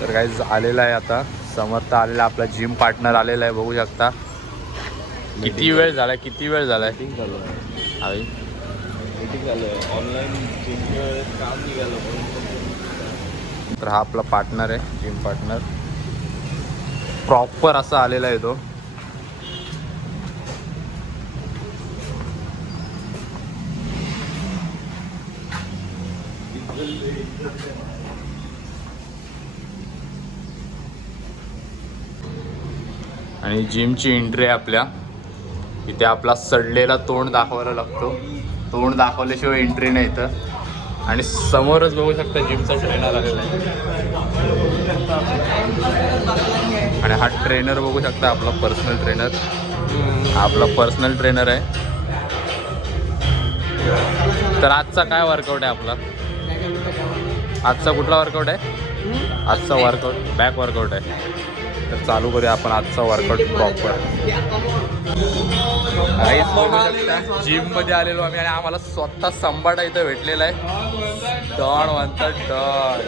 तर काही आलेला आहे आता समर्थ आलेला, आपला जिम पार्टनर आलेला आहे, बघू शकता. किती वेळ झालाय, किती वेळ झालाय मीटिंग चालू आहे. आई. मीटिंग चालू आहे ऑनलाईन जिमचं काम निघालं. तर हा आपला पार्टनर आहे, जिम पार्टनर. प्रॉपर असा आलेला आहे तो. आणि जिमची एंट्री आहे आपल्या इथे. आपला सडलेला तोंड दाखवायला लागतो, तोंड दाखवल्याशिवाय एंट्री नाही इथं. आणि समोरच बघू शकता जिमचा ट्रेनर आलेला आहे. आणि हा ट्रेनर बघू शकता, आपला पर्सनल ट्रेनर. आपला पर्सनल ट्रेनर आहे. तर आजचा काय वर्कआउट आहे आपला? आजचा कुठला वर्कआउट आहे? आजचा वर्कआउट बॅक वर्कआउट आहे. तर चालू करूया आपण आजचा वर्कआउट प्रॉपर. जिम मध्ये आलेलो आम्ही आणि आम्हाला स्वतः संबाटा इथं भेटलेला आहे. डॉन म्हणतात डॉन.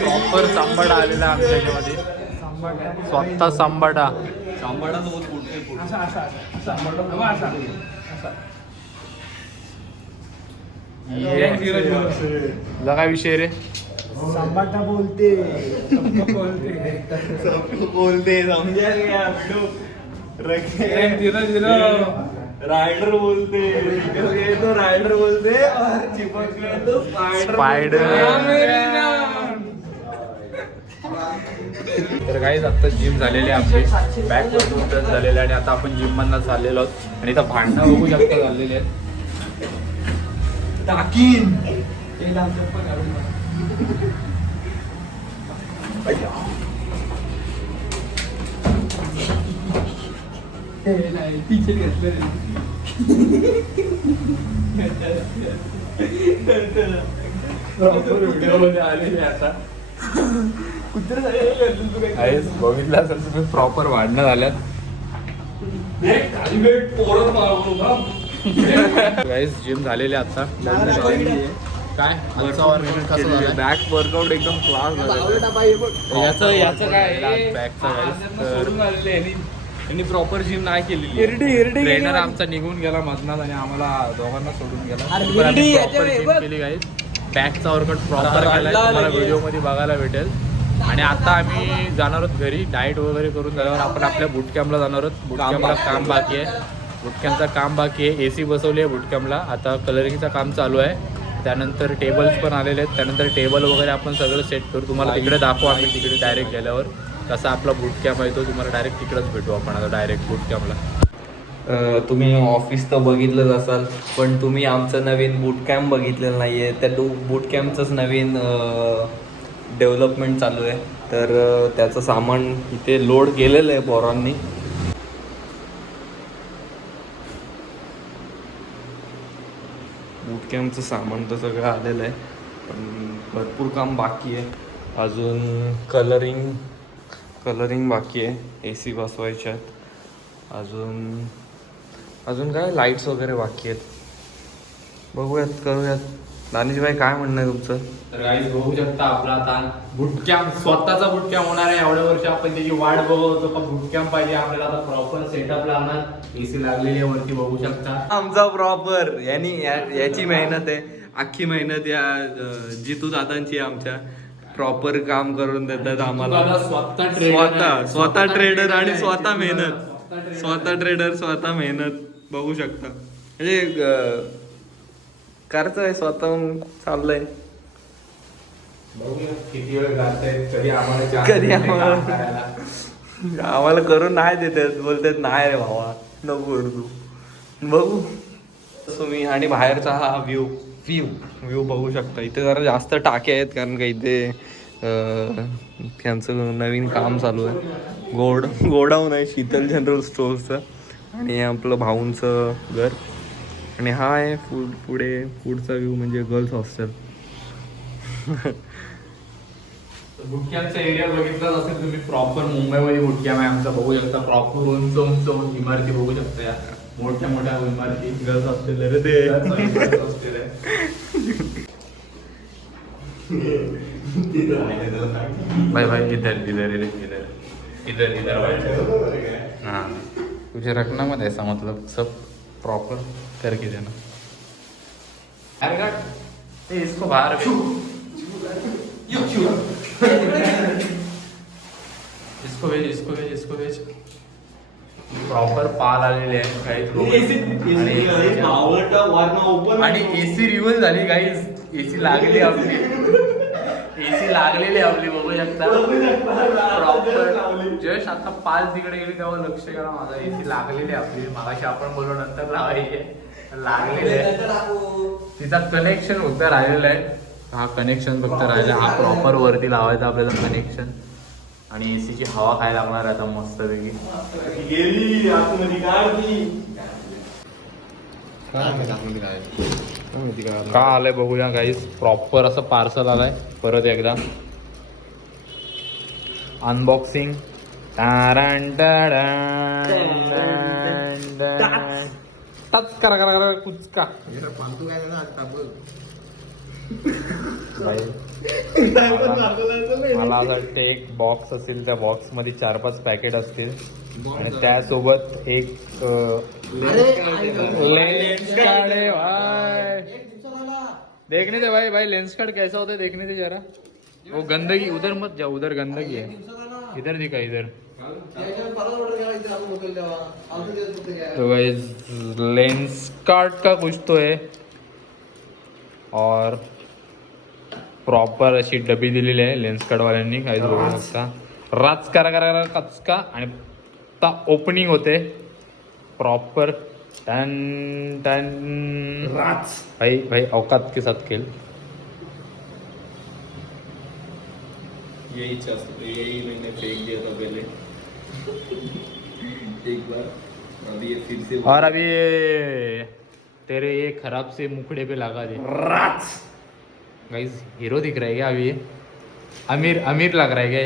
प्रॉपर सांबाडा आलेला आमच्या ह्याच्यामध्ये. स्वतः सांबाडा. तुला काय विषय रे? सांबाटा बोलते बोलते समजा राइडर बोलते तो राइडर बोलते और चिपक गया तो स्पायडर. तर काहीच आता जिम झालेली आहे आपली, बॅक वर्कआउट झालेले आणि आता आपण जिम मधनं चाललेलो आहोत. आणि इथं भांडणं बघू शकता झालेले आहेत. टाकीन टीचर घेतलं आलेले आता बघितलं असेल तुम्ही, प्रॉपर भांडणं झाल्यात. गाईस जिम झालेले आता. काय आजचा वर्कआउट कसा झाला? बॅक वर्कआउट एकदम क्लास झाला. याचं काय बॅकचा गाईस. त्यांनी प्रॉपर जिम नाही केलेली. ट्रेनर आमचा निघून गेला मधनात आणि आम्हाला दोघांना सोडून गेला. प्रॉपर जिम केली गाईस. बॅकचा वर्कआउट प्रॉपर केलाय, तुम्हाला व्हिडिओमध्ये बघायला भेटेल. आणि आता आम्ही जाणार आहोत घरी. डाएट वगैरे करून झाल्यावर आपण आपल्या बूट कॅम्पला जाणार आहोत. बूट कॅम्पला काम बाकी आहे, बूट कॅम्पचं काम बाकी आहे. AC बसवली आहे बूट कॅम्पला. आता कलरिंगचं काम चालू आहे. त्यानंतर टेबल्स पण आलेले आहेत. त्यानंतर टेबल वगैरे आपण सगळं सेट करू. तुम्हाला तिकडे दाखवू आम्ही, तिकडे डायरेक्ट गेल्यावर कसा आपला बूट कॅम्प आहे तो तुम्हाला डायरेक्ट तिकडेच भेटू आपण आता डायरेक्ट बूट कॅम्पला. तुम्ही ऑफिस तर बघितलंच असाल, पण तुम्ही आमचं नवीन बूट कॅम्प बघितलेलं नाही आहे. त्या बूट कॅम्पचंच नवीन डेव्हलपमेंट चालू आहे. तर त्याचं सामान इथे लोड केलेलं आहे पोरांनी. बूट कॅम्पचं सामान तर सगळं आलेलं आहे, पण भरपूर काम बाकी आहे अजून. कलरिंग बाकी आहे, AC बसवायच्या आहेत अजून काय लाईट्स वगैरे बाकी आहेत. बघूयात, करूयात. दानिशभाई काय म्हणणं आहे तुमचं? तर गाईस बघू शकता आपला आता बूट कॅम्प, स्वतःचा बूट कॅम्प होणार आहे. एवढ्या वर्ष आपण त्याची वाट बघत होतो का बूट कॅम्प पाहिजे आपल्याला. आता प्रॉपर सेटअप लागणार. AC लागलेली आहे वरती बघू शकता. आमचा प्रॉपर याची मेहनत आहे, अख्खी मेहनत या जितू दादांची आमच्या. प्रॉपर काम करून देतात आम्हाला. स्वतः ट्रेडर आणि स्वतः मेहनत. स्वतः ट्रेडर स्वतः मेहनत बघू शकता. म्हणजे करतोय स्वतःहून चाललंय. बघूया किती वेळ घालतायत, कधी आम्हाला कधी आम्हाला करायला. आम्हाला करून नाही देतात, बोलतात नाही रे भावा नको करू तू. बघू तुम्ही. आणि बाहेरचा हा व्ह्यू व्ह्यू व्ह्यू बघू शकता. इथे जरा जास्त टाके आहेत कारण का इथे त्यांचं नवीन काम चालू आहे. गोडाऊन आहे शीतल जनरल स्टोअर्सचं. आणि हे आपलं भाऊंचं घर. आणि हा आहे पुढे पुढचा व्ह्यू म्हणजे गर्ल्स हॉस्टेल. बुटकॅम्पचा एरिया बघितलाच असेल तुम्ही. प्रॉपर मुंबईमध्ये बुटकॅम्प आहे आमचा. बघू शकता प्रॉपर उंच उंच इमारती बघू शकता. या मोठ्या मोठ्या इमारती गर्ल्स हॉस्टेल रे ते. भाई भाई इधर इधर इधर इधर इधर भाई. हाँ तुझे रखना मत ऐसा, मतलब सब प्रॉपर करके देना. अरे काट इसको बाहर इसको भेज. प्रॉपर पाल आलेले आहे काही. आणि एसी रिव्हर्स झाली काही. एसी लागली आपली. एसी लागलेली आपली बघू शकता. प्रॉपर जस्ट आता पाल तिकडे गेली तेव्हा लक्ष करा माझा. एसी लागलेली आपली. मागाशी आपण बोललो नंतर लावायचे. लागलेले आहे. तिचा कनेक्शन फक्त राहिलेला आहे. हा कनेक्शन फक्त राहिला. हा प्रॉपर वरती लावायचा आपल्याला कनेक्शन. आणि एसीची हवा खायला लागणार आता मस्त पैकी. का आलंय बघूया गाईस. प्रॉपर असं पार्सल आलाय. परत एकदा अनबॉक्सिंग. टच करा कुचका. मला असं वाटतं एक बॉक्स असेल. त्या बॉक्स मध्ये 4-5 पॅकेट असतील. आणि त्यासोबत एक लेंस कार्ड है भाई. देखने दे भाई लेंस कार्ड कैसा होता है देखने दे जरा. वो गंदगी उधर मत जाओ, उधर गंदगी है. इधर दिखा इधर. तो गाइस लेंस कार्ड का कुछ तो है. और प्रॉपर अशी डबी दिलेली आहे लेन्स कार्ड वाल्यांनी. काही बघू शकता. राच करा कचका. आणि आता ओपनिंग होते प्रॉपर. टन टन राच. भाई औकात के साथ खेल. यही मैंने फेंक दिया था पहले एक बार. अभी ये फिर से. और अभी तेरे ये खराब से मुखड़े पे लगा दे. राच. गाइस हीरो दिख रहा है क्या अभी. अमीर लग रहा है क्या.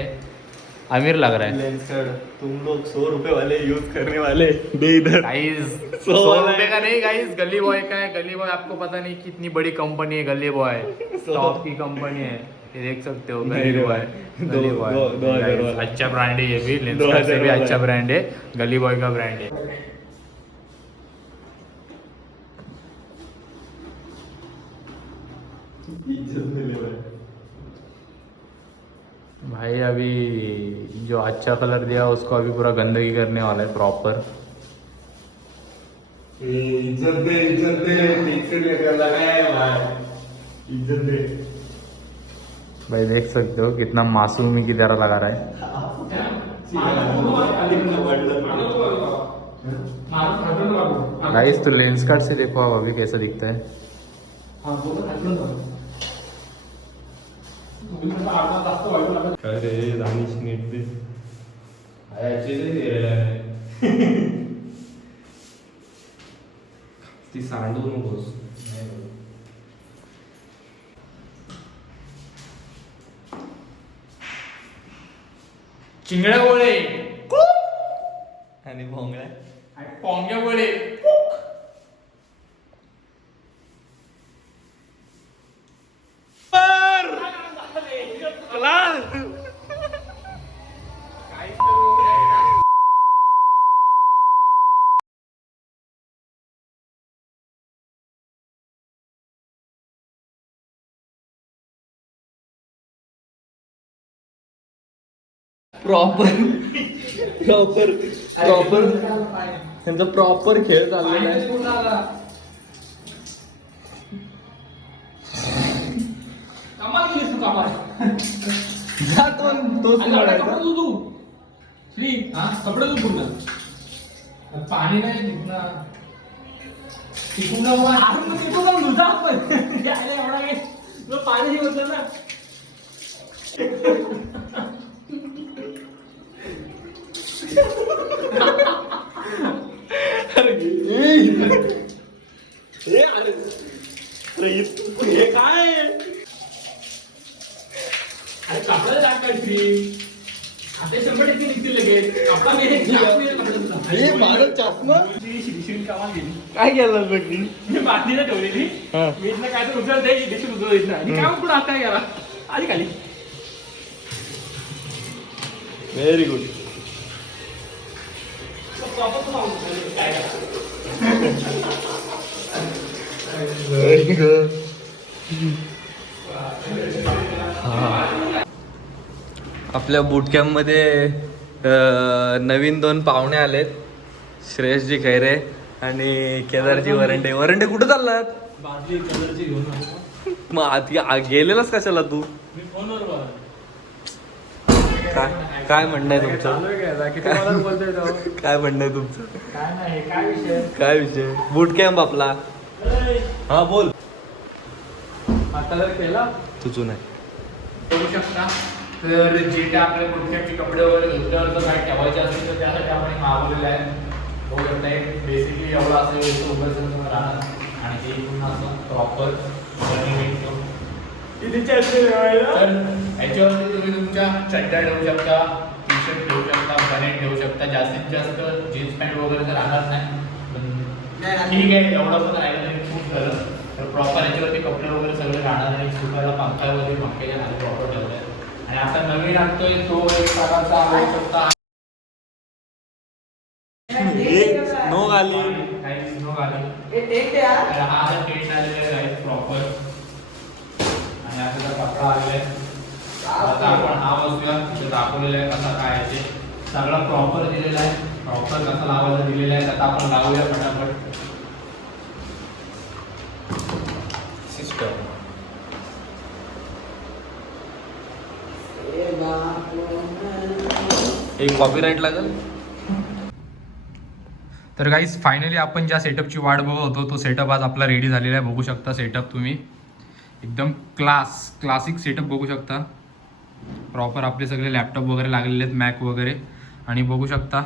अमीर लग रहा है. लेंस कार्ड तुम लोग 100 रुपए वाले यूज करने वाले दे इधर. गाइस 100 रुपए का नहीं गाइस. गली बॉय का है. गली बॉय आपको पता नहीं कितनी बड़ी कंपनी है. गली बॉय टॉप की कंपनी है. ये देख सकते हो गली बॉय. गली बॉय अच्छा ब्रांड है. ये भी लेंस कार्ड से भी अच्छा ब्रांड है. गली बॉय का ब्रांड है. भाई अभी जो अच्छा कलर दिया उसको अभी पूरा गंदगी करने वाला है प्रॉपर. इज्जत दे इज्जत दे. भाई देख सकते हो कितना मासूमी की तरह लगा रहा है. गाइस तो लेंस कार्ड से देखो आप अभी कैसा दिखता है. अरे दानिश नीट दे. ती सांडू नकोस. चिंगड्या गोळे आणि भोंगळ्या पोंग्या गोळे. प्रॉपर त्यांचा प्रॉपर खेळ चाललेला आहे. कपडे तू पूर्ण पाणी नाही तिथनं तिकडून पाणी होतं ना हे काय अरे कापडाला टाक काहीतरी आता 100% निघतील लगेच कापडा मी काय केलं बघी मी बाटलीला ठेवलेली मी इथनं काय तर उचलते डिश उचलत नाही आणि काय कुठं हात काय गेला आली खाली व्हेरी गुड व्हेरी गुड आपल्या बूटकॅम्प मध्ये नवीन 2 पाहुणे आलेत श्रेयसजी खैरे आणि केदारजी वरंडे. वरंडे कुठे चाललात? बाटली कलरची घेऊन मग गेलेलास कशाला तू? मी फोनवर काय म्हणणं आहे तुमचं? काय म्हणणं आहे तुमचं? काय विषय? बूटकॅम्प आपला. हा बोल. आता जर केला तुझं नाही करू शकता. तर जे काय आपल्या कुठचे कपडे वगैरे धुतल्यावर जर काय ठेवायचे असतील तर त्यासाठी आपण मागवलेलं आहे. बघू शकता बेसिकली एवढं असं उगाच राहणार आणि ते पूर्ण असं प्रॉपर तर याच्यावरती तुम्ही तुमच्या चड्ड्या ठेवू शकता, टी शर्ट ठेवू शकता, बनेट ठेवू शकता. जास्तीत जास्त जीन्स पॅन्ट वगैरे तर राहणार नाही पण ठीक आहे एवढं पण राहिलं तरी खूप झालं. तर प्रॉपर याच्यावरती कपडे वगैरे सगळे राहणार नाही. सुकायला पंखावरती पंख्याच्या खाली प्रॉपर ठेवलं आहे. आणि आता नवीन आणतोय तो एक प्रकारचा आवडू शकता नो आली काही स्नो आली हा टेंट आलेला आहे प्रॉपर आणि आता कपडा आलेला आहे. आता आपण हा बसूया तिथे दाखवलेला आहे कसा काय आहे ते सगळं प्रॉपर दिलेलं आहे. प्रॉपर कसा लावायला दिलेला आहे. आता आपण लावूया फटाफट सिस्टम. एक कॉपीराईट लागेल. तर गाईज फायनली आपण ज्या सेटअपची वाट बघत होतो तो सेटअप आज आपला रेडी झालेला आहे. बघू शकता सेटअप तुम्ही एकदम क्लासिक सेटअप बघू शकता. प्रॉपर आपले सगळे लॅपटॉप वगैरे लागलेले आहेत मॅक वगैरे आणि बघू शकता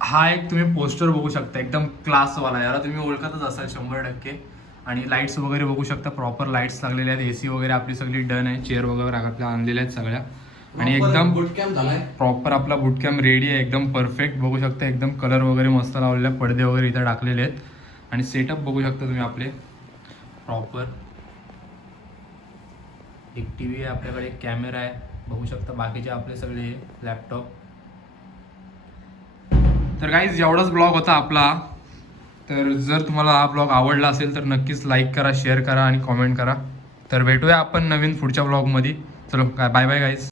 हा एक तुम्ही पोस्टर बघू शकता एकदम क्लासवाला. याला तुम्ही ओळखतच असाल 100%. आणि लाईट्स वगैरे बघू शकता प्रॉपर लाईट्स लागलेले आहेत. AC वगैरे आपली सगळी डन आहे. चेअर वगैरे आपल्या आणलेल्या आहेत सगळ्या आणि एकदम बूटकॅम्प झालाय प्रॉपर आपला बूटकॅम्प रेडी आहे एकदम परफेक्ट. बघू शकता एकदम कलर वगैरे मस्त लावलेले आहेत. पडदे वगैरे इथं टाकलेले आहेत आणि सेटअप बघू शकता तुम्ही आपले प्रॉपर. एक TV आहे आपल्याकडे, एक कॅमेरा आहे बघू शकता. बाकीचे आपले सगळे लॅपटॉप. तर गाईज एवढाच ब्लॉग होता आपला. तर जर तुम्हाला हा ब्लॉग आवडला असेल तर नक्कीच लाईक करा, शेअर करा आणि कॉमेंट करा. तर भेटूया आपण नवीन पुढच्या ब्लॉगमध्ये. चलो काय बाय बाय गाईज.